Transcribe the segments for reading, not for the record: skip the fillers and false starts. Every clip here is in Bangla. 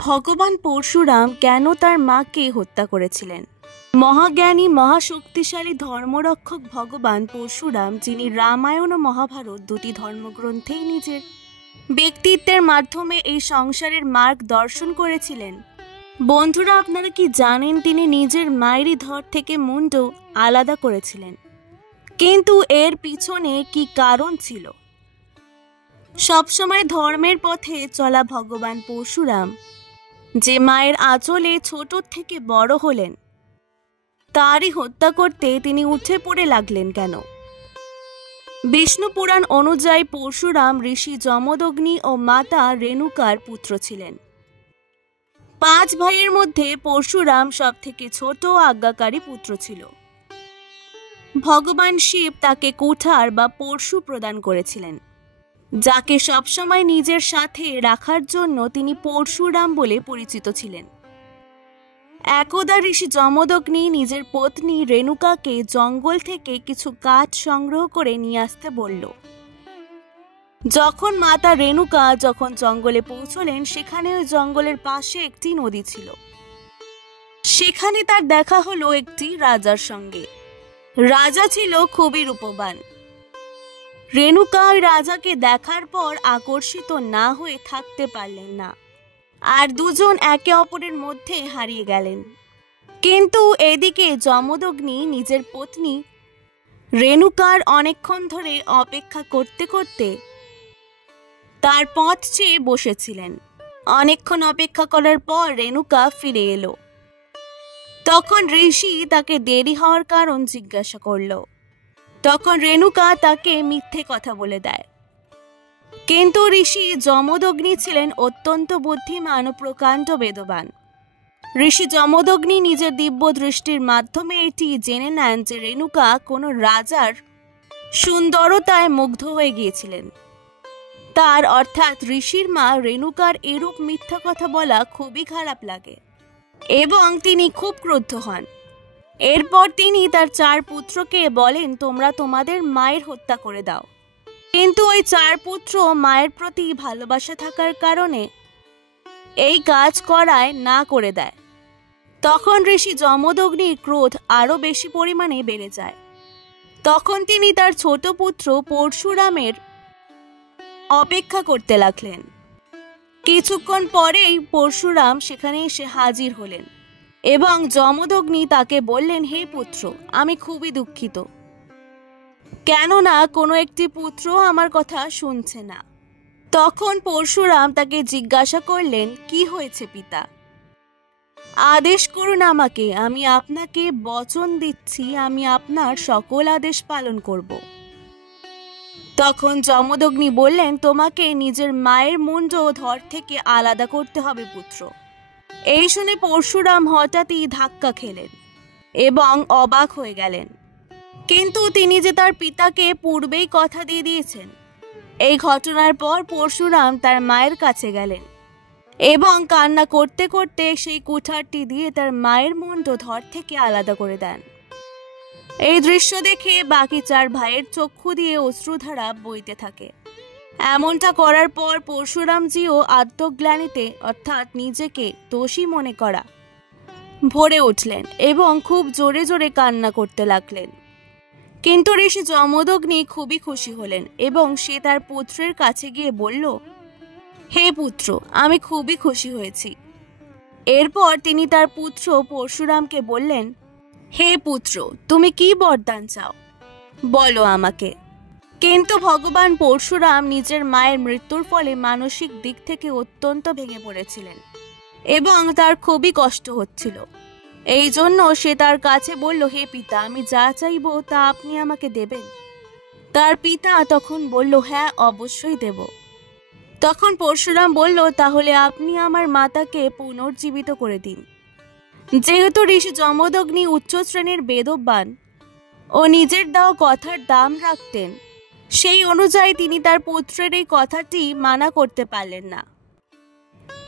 ভগবান পরশুরাম কেন তার মাকে হত্যা করেছিলেন? মহাজ্ঞানী মহাশক্তিশালী ধর্মরক্ষক ভগবান পরশুরাম, যিনি রামায়ণ ও মহাভারত দুটি ধর্মগ্রন্থেই নিজের ব্যক্তিত্বের মাধ্যমে এই সংসারের মার্গ দর্শন করেছিলেন। বন্ধুরা, আপনারা কি জানেন তিনি নিজের মায়েরই ধর থেকে মুন্ড আলাদা করেছিলেন? কিন্তু এর পিছনে কি কারণ ছিল? সবসময় ধর্মের পথে চলা ভগবান পরশুরাম, যে মায়ের আঁচলে ছোট থেকে বড় হলেন, তারই হত্যা করতে তিনি উঠে পড়ে লাগলেন কেন? বিষ্ণু পুরাণ অনুযায়ী পরশুরাম ঋষি যমদগ্নি ও মাতা রেণুকার পুত্র ছিলেন। 5 ভাইয়ের মধ্যে পরশুরাম সব থেকে ছোট আজ্ঞাকারী পুত্র ছিল। ভগবান শিব তাকে কুঠার বা পরশু প্রদান করেছিলেন, যাকে সবসময় নিজের সাথে রাখার জন্য তিনি পরশুরাম বলে পরিচিত ছিলেন। একদা ঋষি যমদগ্নি নিজের পত্নী রেণুকাকে জঙ্গল থেকে কিছু কাঠ সংগ্রহ করে নিয়ে আসতে বলল। যখন মাতা রেণুকা জঙ্গলে পৌঁছলেন, সেখানে ওই জঙ্গলের পাশে একটি নদী ছিল। সেখানে তার দেখা হলো একটি রাজার সঙ্গে। রাজা ছিল খুবই রূপবান। রেণুকা ওই রাজাকে দেখার পর আকর্ষিত না হয়ে থাকতে পারলেন না, আর দুজন একে অপরের মধ্যে হারিয়ে গেলেন। কিন্তু এদিকে যমদগ্নি নিজের পত্নী রেণুকার অনেকক্ষণ ধরে অপেক্ষা করতে করতে তার পথ চেয়ে বসেছিলেন। অনেকক্ষণ অপেক্ষা করার পর রেণুকা ফিরে এলো। তখন ঋষি তাকে দেরি হওয়ার কারণ জিজ্ঞাসা করল। তখন রেণুকা তাকে মিথ্যে কথা বলে দেয়। কিন্তু ঋষি যমদগ্নি ছিলেন অত্যন্ত বুদ্ধিমান ও প্রকাণ্ড বেদবান। ঋষি যমদগ্নি নিজের দিব্য দৃষ্টির মাধ্যমে এটি জেনে নেন যে রেণুকা কোনো রাজার সুন্দরতায় মুগ্ধ হয়ে গিয়েছিলেন। তার অর্থাৎ ঋষির মা রেণুকার এরূপ মিথ্যা কথা বলা খুবই খারাপ লাগে এবং তিনি খুব ক্রুদ্ধ হন। এরপর তিনি তার 4 পুত্রকে বলেন, তোমরা তোমাদের মায়ের হত্যা করে দাও। কিন্তু ওই 4 পুত্র মায়ের প্রতি ভালোবাসা থাকার কারণে এই কাজ করায় না করে দেয়। তখন ঋষি যমদগ্নির ক্রোধ আরো বেশি পরিমাণে বেড়ে যায়। তখন তিনি তার ছোট পুত্র পরশুরামের অপেক্ষা করতে লাগলেন। কিছুক্ষণ পরেই পরশুরাম সেখানে এসে হাজির হলেন এবং যমদগ্নি তাকে বললেন, হে পুত্র, আমি খুবই দুঃখিত, কেননা কোনো একটি পুত্র আমার কথা শুনছে না। তখন পরশুরাম তাকে জিজ্ঞাসা করলেন, কি হয়েছে পিতা? আদেশ করুন আমাকে, আমি আপনাকে বচন দিচ্ছি আমি আপনার সকল আদেশ পালন করব। তখন যমদগ্নি বললেন, তোমাকে নিজের মায়ের মুন্ড ধর থেকে আলাদা করতে হবে পুত্র। এই শুনে পরশুরাম হঠাৎই ধাক্কা খেলেন এবং অবাক হয়ে গেলেন। কিন্তু তিনি যে তার পিতাকে পূর্বেই কথা দিয়ে দিয়েছেন। এই ঘটনার পর পরশুরাম তার মায়ের কাছে গেলেন এবং কান্না করতে করতে সেই কুঠারটি দিয়ে তার মায়ের মুন্ড ধর থেকে আলাদা করে দেন। এই দৃশ্য দেখে বাকি 4 ভাইয়ের চক্ষু দিয়ে অশ্রুধারা বইতে থাকে। এমনটা করার পর পরশুরামজিও আত্মগ্লানিতে অর্থাৎ নিজেকে দোষী মনে করা ভরে উঠলেন এবং খুব জোরে জোরে কান্না করতে লাগলেন। কিন্তু ঋষি যমদগ্নি খুবই খুশি হলেন এবং সে তার পুত্রের কাছে গিয়ে বলল, হে পুত্র, আমি খুবই খুশি হয়েছি। এরপর তিনি তার পুত্র পরশুরামকে বললেন, হে পুত্র, তুমি কি বরদান চাও, বলো আমাকে। কিন্তু ভগবান পরশুরাম নিজের মায়ের মৃত্যুর ফলে মানসিক দিক থেকে অত্যন্ত ভেঙে পড়েছিলেন এবং তার খুবই কষ্ট হচ্ছিল। এই জন্য সে তার কাছে বলল, হে পিতা, আমি যা চাইব তা আপনি আমাকে দেবেন? তার পিতা তখন বলল, হ্যাঁ, অবশ্যই দেব। তখন পরশুরাম বলল, তাহলে আপনি আমার মাতাকে পুনর্জীবিত করে দিন। যেহেতু ঋষি যমদগ্নি উচ্চ শ্রেণীর বেদবান ও নিজের দেওয়া কথার দাম রাখতেন, সেই অনুযায়ী তিনি তার পুত্রের এই কথাটি মানা করতে পারলেন না।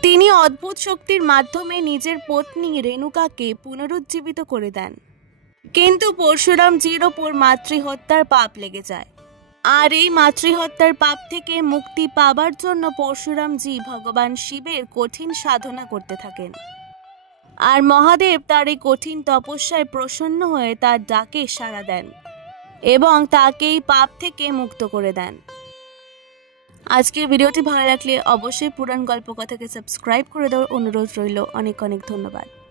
তিনি অদ্ভুত শক্তির মাধ্যমে নিজের পত্নী রেণুকাকে পুনরুজ্জীবিত করে দেন। কিন্তু পরশুরামজির ওপর মাতৃহত্যার পাপ লেগে যায় আর এই মাতৃহত্যার পাপ থেকে মুক্তি পাবার জন্য পরশুরামজি ভগবান শিবের কঠিন সাধনা করতে থাকেন। আর মহাদেব তার এই কঠিন তপস্যায় প্রসন্ন হয়ে তার ডাকে সাড়া দেন এবং তাকে এই পাপ থেকে মুক্ত করে দেন। আজকের ভিডিওটি ভালো লাগলে অবশ্যই পুরাণ গল্প কথাকে সাবস্ক্রাইব করে দেওয়ার অনুরোধ রইল। অনেক অনেক ধন্যবাদ।